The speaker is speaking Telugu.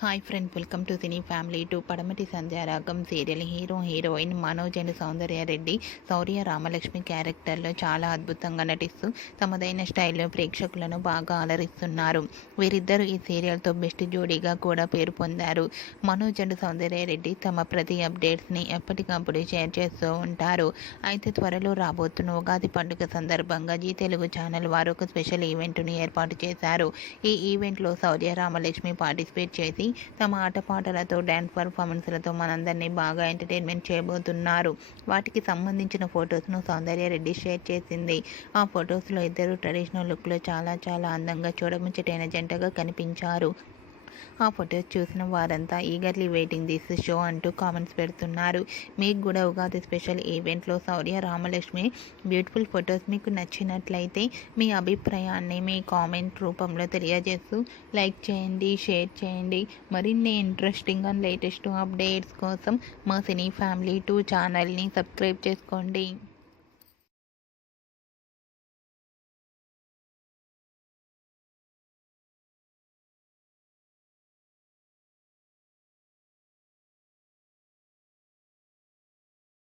Hi friends, welcome to cine family. To పడమటి Sandhyaragam serial heroine Manoj and సౌందర్య రెడ్డి శౌర్య రామలక్ష్మి క్యారెక్టర్లో చాలా అద్భుతంగా నటిస్తూ తమదైన స్టైల్లో ప్రేక్షకులను బాగా అలరిస్తున్నారు. వీరిద్దరూ ఈ సీరియల్తో బెస్ట్ జోడీగా కూడా పేరు పొందారు. మనోజ్ అండ్ సౌందర్య రెడ్డి తమ ప్రతి అప్డేట్స్ని ఎప్పటికప్పుడు షేర్ చేస్తూ ఉంటారు. అయితే త్వరలో రాబోతున్న ఉగాది పండుగ సందర్భంగా జీ తెలుగు ఛానల్ వారు ఒక స్పెషల్ ఈవెంట్ను ఏర్పాటు చేశారు. ఈ ఈవెంట్లో శౌర్య రామలక్ష్మి పార్టిసిపేట్ చేసి తమ ఆటపాటలతో డ్యాన్స్ పర్ఫార్మెన్స్లతో మనందరినీ బాగా ఎంటర్టైన్మెంట్ చేయబోతున్నారు. వాటికి సంబంధించిన ఫొటోస్ను సౌందర్య రెడ్డి షేర్ చేసింది. ఆ ఫొటోస్లో ఇద్దరు ట్రెడిషనల్ లుక్లో చాలా అందంగా చూడముచ్చటైన జంటగా కనిపించారు. ఆ ఫొటోస్ చూసిన వారంతా ఈగర్లీ వెయిటింగ్ దిస్ షో అంటూ కామెంట్స్ పెడుతున్నారు. మీకు కూడా ఉగాది స్పెషల్ ఈవెంట్లో శౌర్య రామలక్ష్మి బ్యూటిఫుల్ ఫొటోస్ మీకు నచ్చినట్లయితే మీ అభిప్రాయాన్ని మీ కామెంట్ రూపంలో తెలియజేస్తూ లైక్ చేయండి, షేర్ చేయండి. మరిన్ని ఇంట్రెస్టింగ్ అండ్ లేటెస్ట్ అప్డేట్స్ కోసం మా సినీ ఫ్యామిలీ 2 ఛానల్ని సబ్స్క్రైబ్ చేసుకోండి.